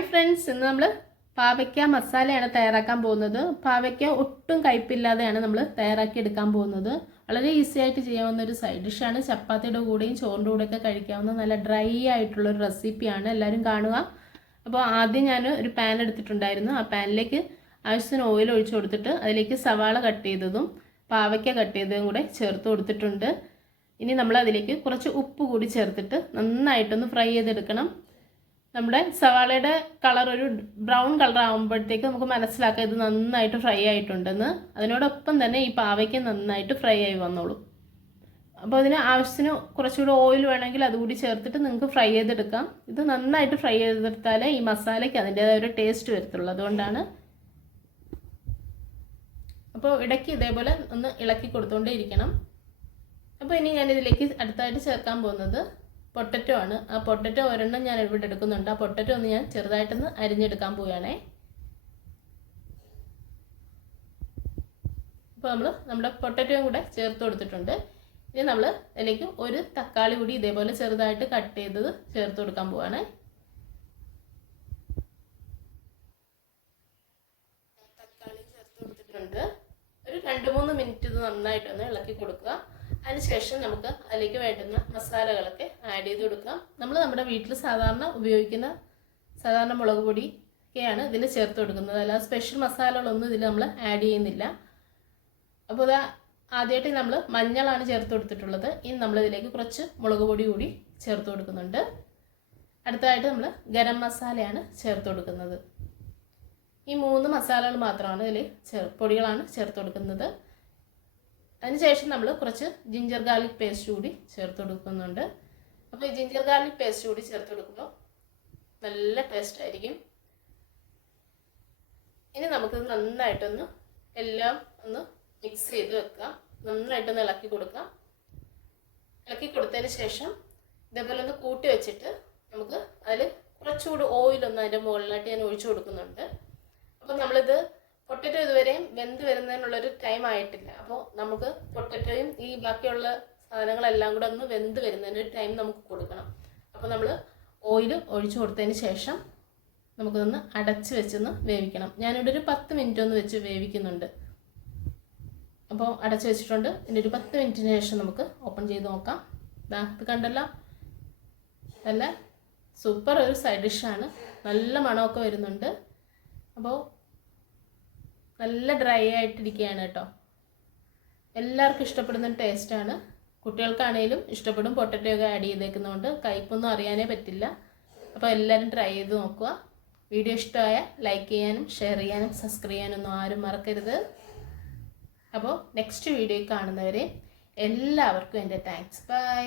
Hi friends, ഇന്ന് നമ്മൾ പാവയ്ക്ക മസാലയാണ് തയ്യാറാക്കാൻ പോകുന്നത്. പാവയ്ക്ക ഒട്ടും കയ്പില്ലാതെയാണ് നമ്മൾ തയ്യാറാക്കി എടുക്കാൻ പോകുന്നത്. വളരെ ഈസി ആയിട്ട് ചെയ്യാവുന്ന ഒരു സൈഡ് ഡിഷാണ്. ചപ്പാത്തിയുടെ കൂടെയും ചോറിൻ്റെ കൂടെയൊക്കെ കഴിക്കാവുന്ന നല്ല ഡ്രൈ ആയിട്ടുള്ളൊരു റെസിപ്പിയാണ്. എല്ലാവരും കാണുക. അപ്പോൾ ആദ്യം ഞാൻ ഒരു പാൻ എടുത്തിട്ടുണ്ടായിരുന്നു. ആ പാനിലേക്ക് ആവശ്യത്തിന് ഓയിൽ ഒഴിച്ചു കൊടുത്തിട്ട് അതിലേക്ക് സവാള കട്ട് ചെയ്തതും പാവയ്ക്ക കട്ട് ചെയ്തതും കൂടെ ചേർത്ത് കൊടുത്തിട്ടുണ്ട്. ഇനി നമ്മൾ അതിലേക്ക് കുറച്ച് ഉപ്പ് കൂടി ചേർത്തിട്ട് നന്നായിട്ടൊന്ന് ഫ്രൈ ചെയ്തെടുക്കണം. നമ്മുടെ സവാളയുടെ കളർ ഒരു ബ്രൗൺ കളർ ആകുമ്പോഴത്തേക്ക് നമുക്ക് മനസ്സിലാക്കാം ഇത് നന്നായിട്ട് ഫ്രൈ ആയിട്ടുണ്ടെന്ന്. അതിനോടൊപ്പം തന്നെ ഈ പാവയ്ക്ക് നന്നായിട്ട് ഫ്രൈ ആയി വന്നോളൂ. അപ്പോൾ അതിന് ആവശ്യത്തിന് കുറച്ചുകൂടി ഓയിൽ വേണമെങ്കിൽ അതുകൂടി ചേർത്തിട്ട് നിങ്ങൾക്ക് ഫ്രൈ ചെയ്തെടുക്കാം. ഇത് നന്നായിട്ട് ഫ്രൈ ചെയ്തെടുത്താലേ ഈ മസാലയ്ക്ക് അതിൻ്റേതായ ഒരു ടേസ്റ്റ് വരത്തുള്ളൂ. അതുകൊണ്ടാണ്. അപ്പോൾ ഇടയ്ക്ക് ഇതേപോലെ ഒന്ന് ഇളക്കി കൊടുത്തുകൊണ്ടേ ഇരിക്കണം. അപ്പോൾ ഇനി ഞാനിതിലേക്ക് അടുത്തായിട്ട് ചേർക്കാൻ പോകുന്നത് പൊട്ടറ്റോ ആണ്. ആ പൊട്ടറ്റോ ഒരെണ്ണം ഞാൻ ഇവിടെ എടുക്കുന്നുണ്ട്. ആ പൊട്ടറ്റോ ഒന്ന് ഞാൻ ചെറുതായിട്ടൊന്ന് അരിഞ്ഞെടുക്കാൻ പോവുകയാണേ. അപ്പോൾ നമ്മൾ നമ്മുടെ പൊട്ടറ്റോയും കൂടെ ചേർത്ത് കൊടുത്തിട്ടുണ്ട്. ഇനി നമ്മൾ അതിലേക്ക് ഒരു തക്കാളി കൂടി ഇതേപോലെ ചെറുതായിട്ട് കട്ട് ചെയ്തത് ചേർത്ത് കൊടുക്കാൻ പോവുകയാണേ. തക്കാളി ചേർത്ത് കൊടുത്തിട്ടുണ്ട്. ഒരു 2-3 മിനിറ്റ് ഇത് നന്നായിട്ടൊന്ന് ഇളക്കി കൊടുക്കുക. അതിനുശേഷം നമുക്ക് അതിലേക്ക് വേണ്ടുന്ന മസാലകളൊക്കെ ആഡ് ചെയ്ത് കൊടുക്കാം. നമ്മൾ നമ്മുടെ വീട്ടിൽ സാധാരണ ഉപയോഗിക്കുന്ന സാധാരണ മുളക് പൊടിയൊക്കെയാണ് ഇതിൽ ചേർത്ത് കൊടുക്കുന്നത്. അല്ലാതെ സ്പെഷ്യൽ മസാലകളൊന്നും ഇതിൽ നമ്മൾ ആഡ് ചെയ്യുന്നില്ല. അപ്പോൾ ഇത് ആദ്യമായിട്ട് നമ്മൾ മഞ്ഞളാണ് ചേർത്ത് കൊടുത്തിട്ടുള്ളത്. ഇനി നമ്മളിതിലേക്ക് കുറച്ച് മുളക് പൊടി കൂടി ചേർത്ത് കൊടുക്കുന്നുണ്ട്. അടുത്തതായിട്ട് നമ്മൾ ഗരം മസാലയാണ് ചേർത്ത് കൊടുക്കുന്നത്. ഈ 3 മസാലകൾ മാത്രമാണ് ഇതിൽ പൊടികളാണ് ചേർത്ത് കൊടുക്കുന്നത്. അതിനുശേഷം നമ്മൾ കുറച്ച് ജിഞ്ചർ ഗാർലിക് പേസ്റ്റ് കൂടി ചേർത്ത് കൊടുക്കുന്നുണ്ട്. അപ്പോൾ ഈ ജിഞ്ചർ ഗാർലിക് പേസ്റ്റ് കൂടി ചേർത്ത് കൊടുക്കുമ്പോൾ നല്ല ടേസ്റ്റ് ആയിരിക്കും. ഇനി നമുക്കിത് നന്നായിട്ടൊന്ന് എല്ലാം ഒന്ന് മിക്സ് ചെയ്ത് വെക്കാം. നന്നായിട്ടൊന്ന് ഇളക്കി കൊടുക്കാം. ഇളക്കി കൊടുത്തതിന് ശേഷം ഇതേപോലെ ഒന്ന് കൂട്ടി വെച്ചിട്ട് നമുക്ക് അതിൽ കുറച്ചുകൂടി ഓയിലൊന്ന് അതിൻ്റെ മുകളിലായിട്ട് ഞാൻ ഒഴിച്ചു കൊടുക്കുന്നുണ്ട്. അപ്പോൾ നമ്മളിത് പൊട്ടറ്റോ ഇതുവരെയും വെന്ത് വരുന്നതിനുള്ളൊരു ടൈം ആയിട്ടില്ല. അപ്പോൾ നമുക്ക് പൊട്ടറ്റോയും ഈ ബാക്കിയുള്ള സാധനങ്ങളെല്ലാം കൂടെ ഒന്ന് വെന്ത് വരുന്നതിനൊരു ടൈം നമുക്ക് കൊടുക്കണം. അപ്പോൾ നമ്മൾ ഓയിൽ ഒഴിച്ചു കൊടുത്തതിന് ശേഷം നമുക്കൊന്ന് അടച്ച് വെച്ചൊന്ന് വേവിക്കണം. ഞാനിവിടെ ഒരു 10 മിനിറ്റ് ഒന്ന് വെച്ച് വേവിക്കുന്നുണ്ട്. അപ്പോൾ അടച്ച് വെച്ചിട്ടുണ്ട്. ഇതിൻ്റെ ഒരു 10 മിനിറ്റിന് ശേഷം നമുക്ക് ഓപ്പൺ ചെയ്ത് നോക്കാം. ഇത് കണ്ടല്ലോ, നല്ല സൂപ്പർ ഒരു സൈഡ് ഡിഷാണ്. നല്ല മണമൊക്കെ വരുന്നുണ്ട്. അപ്പോൾ നല്ല ഡ്രൈ ആയിട്ടിരിക്കുകയാണ് കേട്ടോ. എല്ലാവർക്കും ഇഷ്ടപ്പെടുന്ന ടേസ്റ്റാണ്. കുട്ടികൾക്കാണേലും ഇഷ്ടപ്പെടും. പൊട്ടറ്റോ ഒക്കെ ആഡ് ചെയ്തേക്കുന്നതുകൊണ്ട് കയ്പൊന്നും അറിയാനേ പറ്റില്ല. അപ്പോൾ എല്ലാവരും ട്രൈ ചെയ്ത് നോക്കുക. വീഡിയോ ഇഷ്ടമായ ലൈക്ക് ചെയ്യാനും ഷെയർ ചെയ്യാനും സബ്സ്ക്രൈബ് ചെയ്യാനൊന്നും ആരും മറക്കരുത്. അപ്പോൾ നെക്സ്റ്റ് വീഡിയോയിൽ കാണുന്നവരെ എല്ലാവർക്കും എൻ്റെ താങ്ക്സ്. ബൈ.